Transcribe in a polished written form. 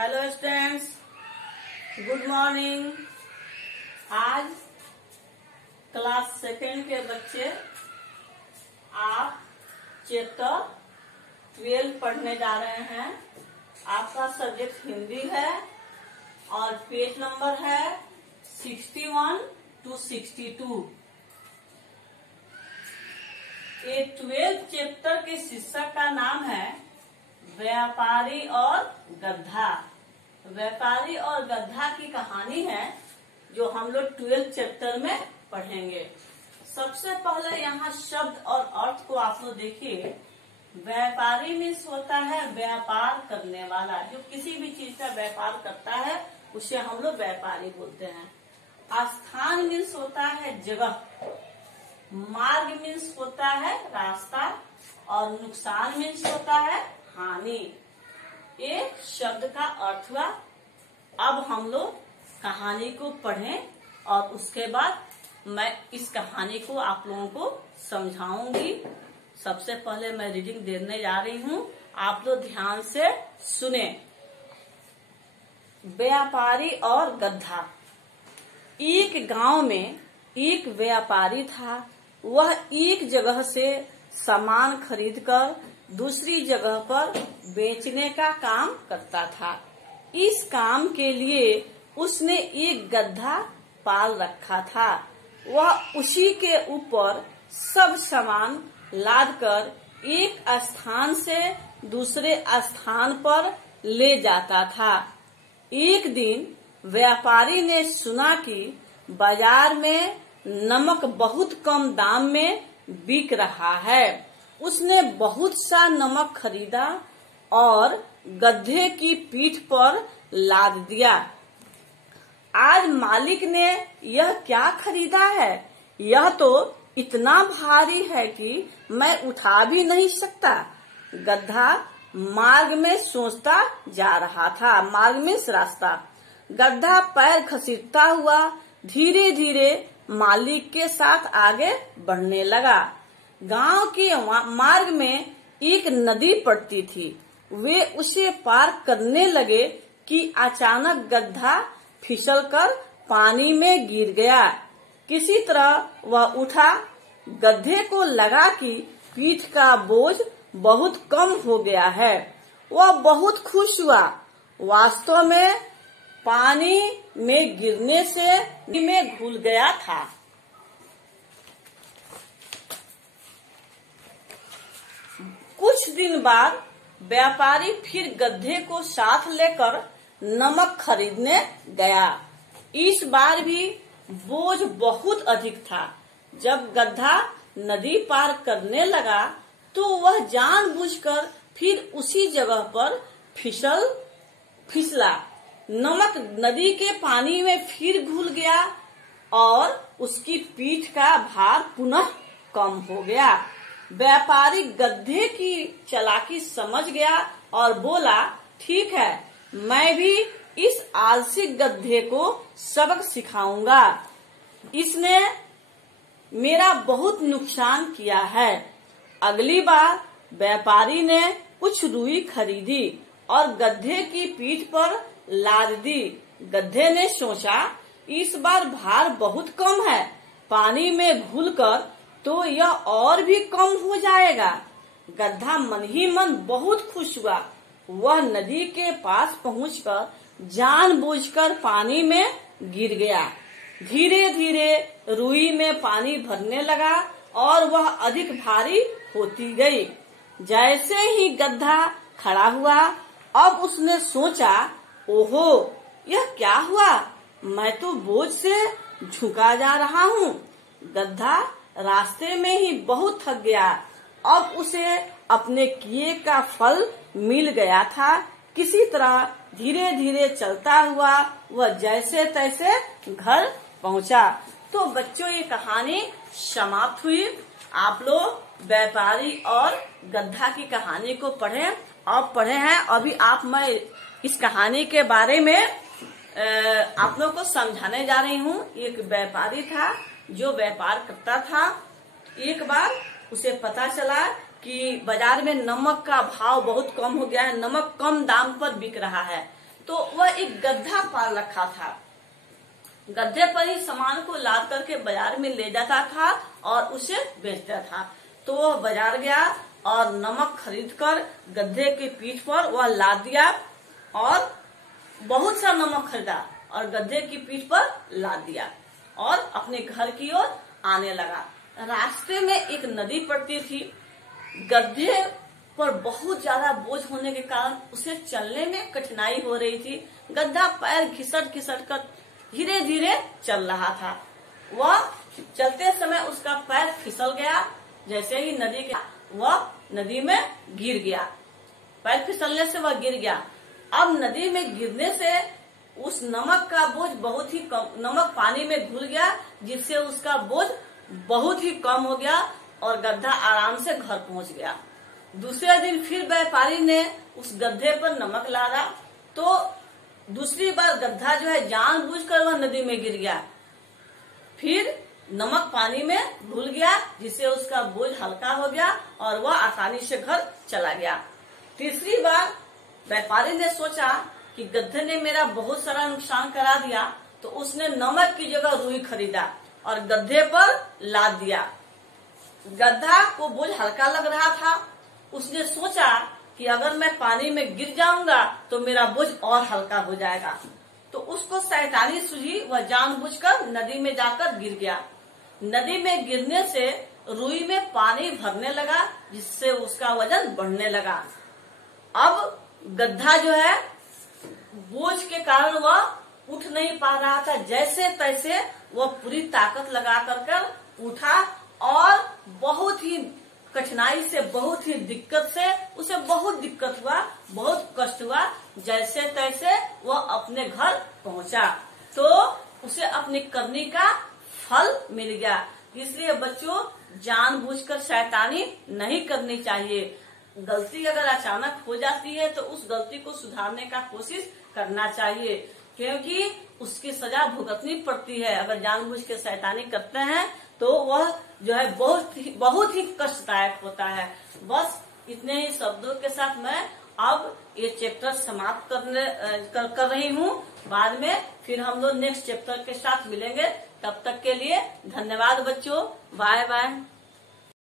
Hello students, good morning. आज class second के बच्चे आप चैप्टर 12 पढ़ने जा रहे हैं। आपका सब्जेक्ट हिंदी है और पेज नंबर है 61 to 62। ये 12 चैप्टर के शीर्षक का नाम है व्यापारी और गधा। व्यापारी और गधा की कहानी है जो हम लोग 12 चैप्टर में पढ़ेंगे। सबसे पहले यहाँ शब्द और अर्थ को आप लोग देखिए। व्यापारी मीन्स होता है व्यापार करने वाला, जो किसी भी चीज का व्यापार करता है उसे हम लोग व्यापारी बोलते हैं। स्थान मीन्स होता है जगह, मार्ग मीन्स होता है रास्ता और नुकसान मीन्स होता है हानि। एक शब्द का अर्थ हुआ। अब हम लोग कहानी को पढ़ें और उसके बाद मैं इस कहानी को आप लोगों को समझाऊंगी। सबसे पहले मैं रीडिंग देने जा रही हूँ, आप लोग ध्यान से सुने। व्यापारी और गधा। एक गांव में एक व्यापारी था। वह एक जगह से सामान खरीदकर दूसरी जगह पर बेचने का काम करता था। इस काम के लिए उसने एक गधा पाल रखा था। वह उसी के ऊपर सब सामान लादकर एक स्थान से दूसरे स्थान पर ले जाता था। एक दिन व्यापारी ने सुना कि बाजार में नमक बहुत कम दाम में बिक रहा है। उसने बहुत सा नमक खरीदा और गधे की पीठ पर लाद दिया। आज मालिक ने यह क्या खरीदा है? यह तो इतना भारी है कि मैं उठा भी नहीं सकता। गधा मार्ग में सोचता जा रहा था। मार्ग में रास्ता। गधा पैर घसीटता हुआ धीरे धीरे मालिक के साथ आगे बढ़ने लगा। गांव के मार्ग में एक नदी पड़ती थी। वे उसे पार करने लगे कि अचानक गधा फिसलकर पानी में गिर गया। किसी तरह वह उठा। गधे को लगा कि पीठ का बोझ बहुत कम हो गया है। वह बहुत खुश हुआ। वास्तव में पानी में गिरने से में घुल गया था। कुछ दिन बाद व्यापारी फिर गधे को साथ लेकर नमक खरीदने गया। इस बार भी बोझ बहुत अधिक था। जब गधा नदी पार करने लगा तो वह जानबूझकर फिर उसी जगह पर फिसला। नमक नदी के पानी में फिर घुल गया और उसकी पीठ का भार पुनः कम हो गया। व्यापारी गधे की चालाकी समझ गया और बोला, ठीक है, मैं भी इस आलसी गधे को सबक सिखाऊंगा। इसने मेरा बहुत नुकसान किया है। अगली बार व्यापारी ने कुछ रुई खरीदी और गधे की पीठ पर लाद दी। गधे ने सोचा, इस बार भार बहुत कम है। पानी में घुलकर तो यह और भी कम हो जाएगा। गधा मन ही मन बहुत खुश हुआ। वह नदी के पास पहुंचकर जानबूझकर पानी में गिर गया। धीरे धीरे रुई में पानी भरने लगा और वह अधिक भारी होती गई। जैसे ही गधा खड़ा हुआ, अब उसने सोचा, ओहो, यह क्या हुआ? मैं तो बोझ से झुका जा रहा हूँ। गधा रास्ते में ही बहुत थक गया। अब उसे अपने किए का फल मिल गया था। किसी तरह धीरे धीरे चलता हुआ वह जैसे तैसे घर पहुँचा। तो बच्चों, ये कहानी समाप्त हुई। आप लोग व्यापारी और गधा की कहानी को पढ़े हैं। अभी मैं इस कहानी के बारे में आप लोग को समझाने जा रही हूँ। एक व्यापारी था जो व्यापार करता था। एक बार उसे पता चला कि बाजार में नमक का भाव बहुत कम हो गया है, नमक कम दाम पर बिक रहा है। तो वह एक गड्ढा पाल रखा था। गड्ढे पर ही सामान को लाद करके बाजार में ले जाता था और उसे बेचता था। तो वह बाजार गया और नमक खरीदकर गड्ढे की पीठ पर वह लाद दिया और बहुत सा नमक खरीदा और गड्ढे की पीठ पर लाद दिया और अपने घर की ओर आने लगा। रास्ते में एक नदी पड़ती थी। गड्ढे पर बहुत ज्यादा बोझ होने के कारण उसे चलने में कठिनाई हो रही थी। गड्ढा पैर घिसट घिसट कर धीरे धीरे चल रहा था। वह चलते समय उसका पैर फिसल गया। जैसे ही नदी के वह नदी में गिर गया। पैर फिसलने से वह गिर गया। अब नदी में गिरने से उस नमक का बोझ बहुत ही कम, नमक पानी में घुल गया, जिससे उसका बोझ बहुत ही कम हो गया और गड्ढा आराम से घर पहुंच गया। दूसरे दिन फिर व्यापारी ने उस गड्ढे पर नमक लादा, तो दूसरी बार गड्ढा जो है जानबूझकर वह नदी में गिर गया। फिर नमक पानी में घुल गया, जिससे उसका बोझ हल्का हो गया और वह आसानी से घर चला गया। तीसरी बार व्यापारी ने सोचा कि गड्ढे ने मेरा बहुत सारा नुकसान करा दिया, तो उसने नमक की जगह रुई खरीदा और गड्ढे पर लाद दिया। गड्ढा को बोझ हल्का लग रहा था। उसने सोचा कि अगर मैं पानी में गिर जाऊंगा तो मेरा बोझ और हल्का हो जाएगा। तो उसको शैतानी सूझी, वह जानबूझकर नदी में जाकर गिर गया। नदी में गिरने से रुई में पानी भरने लगा, जिससे उसका वजन बढ़ने लगा। अब गड्ढा जो है बोझ के कारण वह उठ नहीं पा रहा था। जैसे तैसे वह पूरी ताकत लगा कर उठा और बहुत ही कठिनाई से, बहुत ही दिक्कत से, उसे बहुत दिक्कत हुआ, बहुत कष्ट हुआ। जैसे तैसे वह अपने घर पहुंचा तो उसे अपनी करनी का फल मिल गया। इसलिए बच्चों, जानबूझकर शैतानी नहीं करनी चाहिए। गलती अगर अचानक हो जाती है तो उस गलती को सुधारने का कोशिश करना चाहिए, क्योंकि उसकी सजा भुगतनी पड़ती है। अगर जानबूझ के शैतानी करते हैं तो वह जो है बहुत ही कष्टदायक होता है। बस इतने ही शब्दों के साथ मैं अब ये चैप्टर समाप्त कर रही हूँ। बाद में फिर हम लोग नेक्स्ट चैप्टर के साथ मिलेंगे। तब तक के लिए धन्यवाद बच्चों। Bye bye.